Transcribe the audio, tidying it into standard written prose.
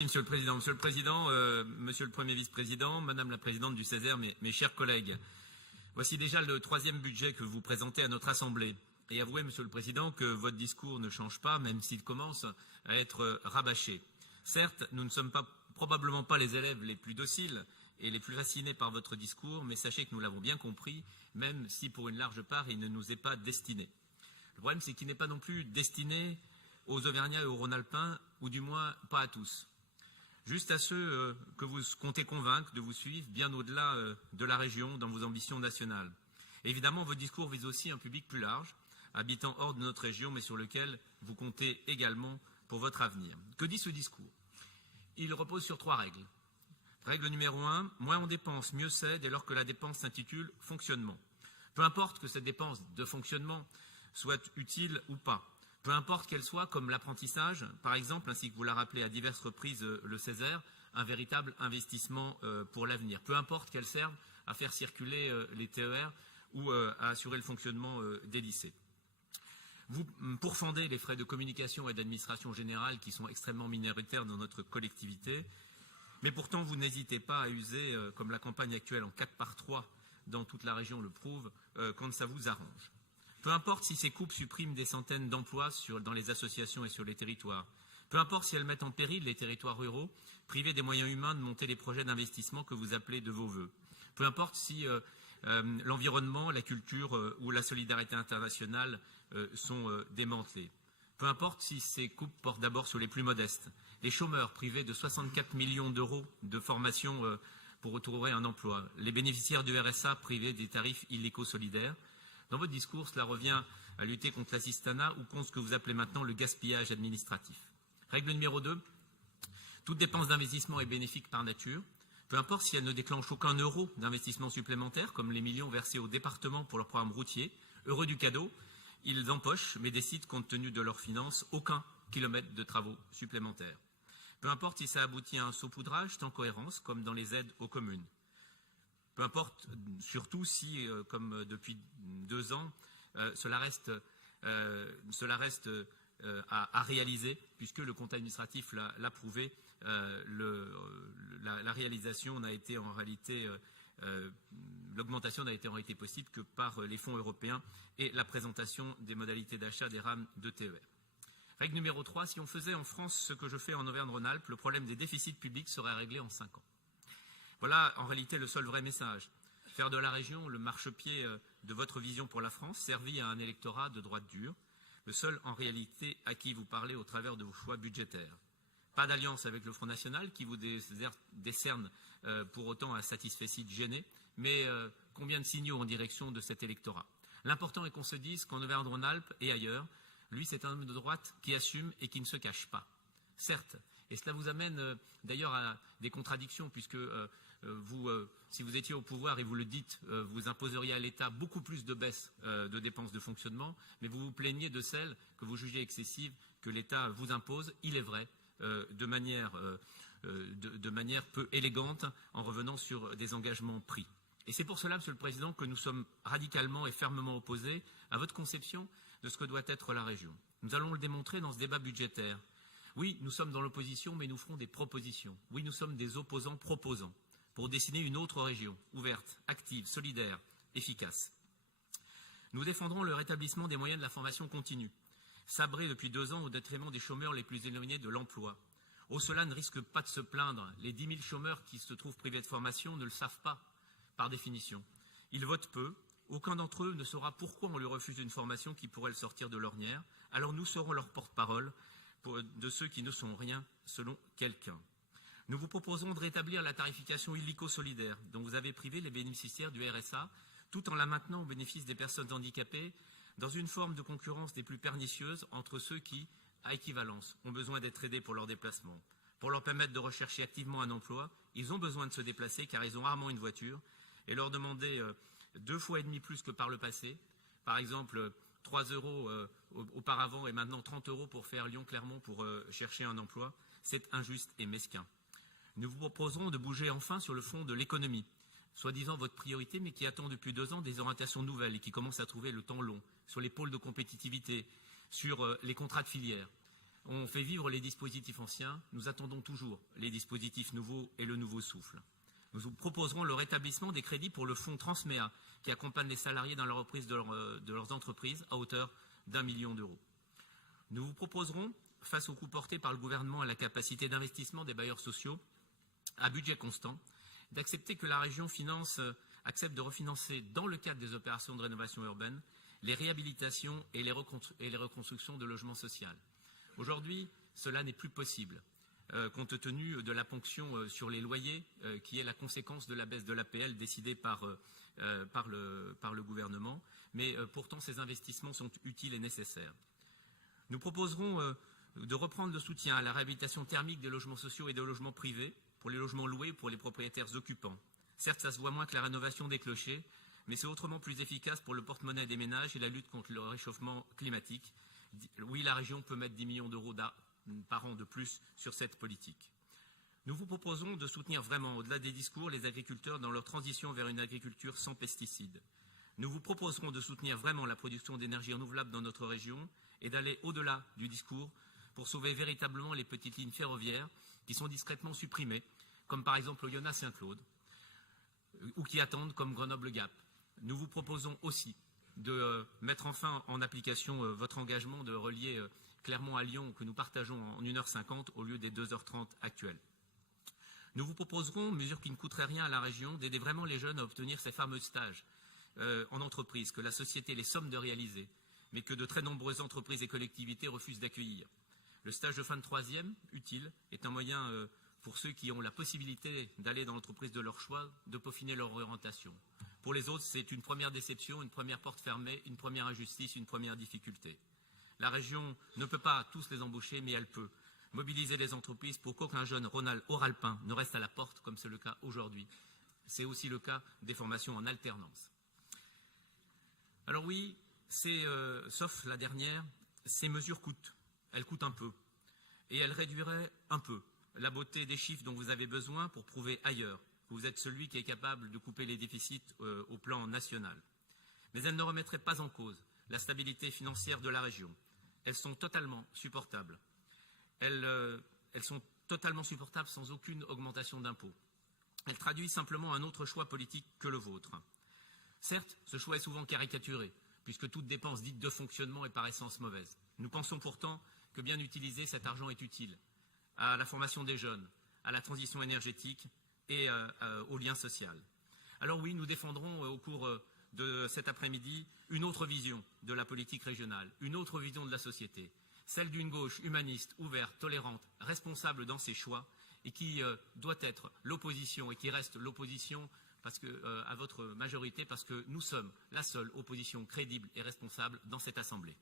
Monsieur le Président, Monsieur le Premier vice-président, Madame la Présidente du Césaire, mes chers collègues. Voici déjà le troisième budget que vous présentez à notre Assemblée. Et avouez, Monsieur le Président, que votre discours ne change pas, même s'il commence à être rabâché. Certes, nous ne sommes probablement pas les élèves les plus dociles et les plus fascinés par votre discours, mais sachez que nous l'avons bien compris, même si pour une large part il ne nous est pas destiné. Le problème, c'est qu'il n'est pas non plus destiné aux Auvergnats et aux Rhône-Alpins, ou du moins pas à tous. Juste à ceux que vous comptez convaincre de vous suivre bien au-delà de la région dans vos ambitions nationales. Et évidemment, votre discours vise aussi un public plus large, habitant hors de notre région, mais sur lequel vous comptez également pour votre avenir. Que dit ce discours? Il repose sur 3 règles. Règle numéro 1, moins on dépense, mieux c'est, dès lors que la dépense s'intitule « fonctionnement ». Peu importe que cette dépense de fonctionnement soit utile ou pas. Peu importe qu'elle soit, comme l'apprentissage, par exemple, ainsi que vous l'a rappelé à diverses reprises le Césaire, un véritable investissement pour l'avenir. Peu importe qu'elle serve à faire circuler les TER ou à assurer le fonctionnement des lycées. Vous pourfendez les frais de communication et d'administration générale qui sont extrêmement minoritaires dans notre collectivité, mais pourtant vous n'hésitez pas à user, comme la campagne actuelle en 4x3 dans toute la région le prouve, quand ça vous arrange. Peu importe si ces coupes suppriment des centaines d'emplois dans les associations et sur les territoires. Peu importe si elles mettent en péril les territoires ruraux, privés des moyens humains de monter les projets d'investissement que vous appelez de vos vœux. Peu importe si l'environnement, la culture ou la solidarité internationale sont démantelés. Peu importe si ces coupes portent d'abord sur les plus modestes. Les chômeurs privés de 64 millions d'euros de formation pour retrouver un emploi. Les bénéficiaires du RSA privés des tarifs illégaux solidaires. Dans votre discours, cela revient à lutter contre l'assistanat ou contre ce que vous appelez maintenant le gaspillage administratif. Règle numéro 2, toute dépense d'investissement est bénéfique par nature, peu importe si elle ne déclenche aucun euro d'investissement supplémentaire, comme les millions versés aux départements pour leur programme routier. Heureux du cadeau, ils empochent, mais décident, compte tenu de leurs finances, aucun kilomètre de travaux supplémentaires. Peu importe si ça aboutit à un saupoudrage sans cohérence, comme dans les aides aux communes. Peu importe, surtout si, comme depuis 2 ans, cela reste à réaliser, puisque le compte administratif l'a prouvé, la réalisation n'a été en réalité, l'augmentation n'a été en réalité possible que par les fonds européens et la présentation des modalités d'achat des rames de TER. Règle numéro 3, si on faisait en France ce que je fais en Auvergne-Rhône-Alpes, le problème des déficits publics serait réglé en 5 ans. Voilà en réalité le seul vrai message. Faire de la région le marchepied de votre vision pour la France, servi à un électorat de droite dure, le seul en réalité à qui vous parlez au travers de vos choix budgétaires. Pas d'alliance avec le Front National qui vous décerne pour autant un satisfecit gêné, mais combien de signaux en direction de cet électorat. L'important est qu'on se dise qu'en Auvergne-Rhône-Alpes et ailleurs, lui c'est un homme de droite qui assume et qui ne se cache pas. Certes, et cela vous amène d'ailleurs à des contradictions, puisque si vous étiez au pouvoir et vous le dites, vous imposeriez à l'État beaucoup plus de baisses de dépenses de fonctionnement, mais vous vous plaignez de celles que vous jugez excessives que l'État vous impose, il est vrai, de manière peu élégante, en revenant sur des engagements pris. Et c'est pour cela, Monsieur le Président, que nous sommes radicalement et fermement opposés à votre conception de ce que doit être la région. Nous allons le démontrer dans ce débat budgétaire. Oui, nous sommes dans l'opposition, mais nous ferons des propositions. Oui, nous sommes des opposants proposants pour dessiner une autre région, ouverte, active, solidaire, efficace. Nous défendrons le rétablissement des moyens de la formation continue, sabrés depuis 2 ans au détriment des chômeurs les plus éloignés de l'emploi. Oh, cela ne risque pas de se plaindre. Les 10 000 chômeurs qui se trouvent privés de formation ne le savent pas, par définition. Ils votent peu. Aucun d'entre eux ne saura pourquoi on lui refuse une formation qui pourrait le sortir de l'ornière. Alors nous serons leur porte-parole de ceux qui ne sont rien selon quelqu'un. Nous vous proposons de rétablir la tarification illico-solidaire dont vous avez privé les bénéficiaires du RSA, tout en la maintenant au bénéfice des personnes handicapées, dans une forme de concurrence des plus pernicieuses entre ceux qui, à équivalence, ont besoin d'être aidés pour leur déplacement. Pour leur permettre de rechercher activement un emploi, ils ont besoin de se déplacer car ils ont rarement une voiture, et leur demander 2,5 fois plus que par le passé, par exemple 3 € auparavant et maintenant 30 € pour faire Lyon-Clermont pour chercher un emploi, c'est injuste et mesquin. Nous vous proposerons de bouger enfin sur le front de l'économie, soi-disant votre priorité, mais qui attend depuis 2 ans des orientations nouvelles et qui commence à trouver le temps long, sur les pôles de compétitivité, sur les contrats de filière. On fait vivre les dispositifs anciens, nous attendons toujours les dispositifs nouveaux et le nouveau souffle. Nous vous proposerons le rétablissement des crédits pour le fonds Transméa qui accompagne les salariés dans la reprise de leurs entreprises à hauteur d'1 million d'euros. Nous vous proposerons, face au coût porté par le gouvernement à la capacité d'investissement des bailleurs sociaux, à budget constant, d'accepter que la région accepte de refinancer dans le cadre des opérations de rénovation urbaine les réhabilitations et les reconstructions de logements sociaux. Aujourd'hui, cela n'est plus possible, compte tenu de la ponction sur les loyers qui est la conséquence de la baisse de l'APL décidée par le gouvernement, mais pourtant ces investissements sont utiles et nécessaires. Nous proposerons de reprendre le soutien à la réhabilitation thermique des logements sociaux et des logements privés, pour les logements loués, pour les propriétaires occupants. Certes, ça se voit moins que la rénovation des clochers, mais c'est autrement plus efficace pour le porte-monnaie des ménages et la lutte contre le réchauffement climatique. Oui, la région peut mettre 10 millions d'euros par an de plus sur cette politique. Nous vous proposons de soutenir vraiment, au-delà des discours, les agriculteurs dans leur transition vers une agriculture sans pesticides. Nous vous proposerons de soutenir vraiment la production d'énergie renouvelable dans notre région et d'aller au-delà du discours pour sauver véritablement les petites lignes ferroviaires qui sont discrètement supprimées, comme par exemple Oyonnax-Saint-Claude, ou qui attendent comme Grenoble-Gap. Nous vous proposons aussi de mettre enfin en application votre engagement de relier Clermont à Lyon, que nous partageons en 1h50 au lieu des 2h30 actuelles. Nous vous proposerons, mesure qui ne coûterait rien à la région, d'aider vraiment les jeunes à obtenir ces fameux stages en entreprise que la société les somme de réaliser, mais que de très nombreuses entreprises et collectivités refusent d'accueillir. Le stage de fin de troisième, utile, est un moyen pour ceux qui ont la possibilité d'aller dans l'entreprise de leur choix, de peaufiner leur orientation. Pour les autres, c'est une première déception, une première porte fermée, une première injustice, une première difficulté. La région ne peut pas tous les embaucher, mais elle peut mobiliser les entreprises pour qu'aucun jeune oralpin ne reste à la porte, comme c'est le cas aujourd'hui. C'est aussi le cas des formations en alternance. Alors oui, sauf la dernière, ces mesures coûtent. Elles coûtent un peu. Et elles réduiraient un peu la beauté des chiffres dont vous avez besoin pour prouver ailleurs que vous êtes celui qui est capable de couper les déficits au plan national. Mais elles ne remettraient pas en cause la stabilité financière de la région. Elles sont totalement supportables. Elles sont totalement supportables sans aucune augmentation d'impôts. Elles traduisent simplement un autre choix politique que le vôtre. Certes, ce choix est souvent caricaturé, puisque toute dépense dite de fonctionnement est par essence mauvaise. Nous pensons pourtant que bien utilisé, cet argent est utile à la formation des jeunes, à la transition énergétique et au lien social. Alors oui, nous défendrons au cours de cet après-midi une autre vision de la politique régionale, une autre vision de la société, celle d'une gauche humaniste, ouverte, tolérante, responsable dans ses choix et qui doit être l'opposition et qui reste l'opposition à votre majorité parce que nous sommes la seule opposition crédible et responsable dans cette Assemblée.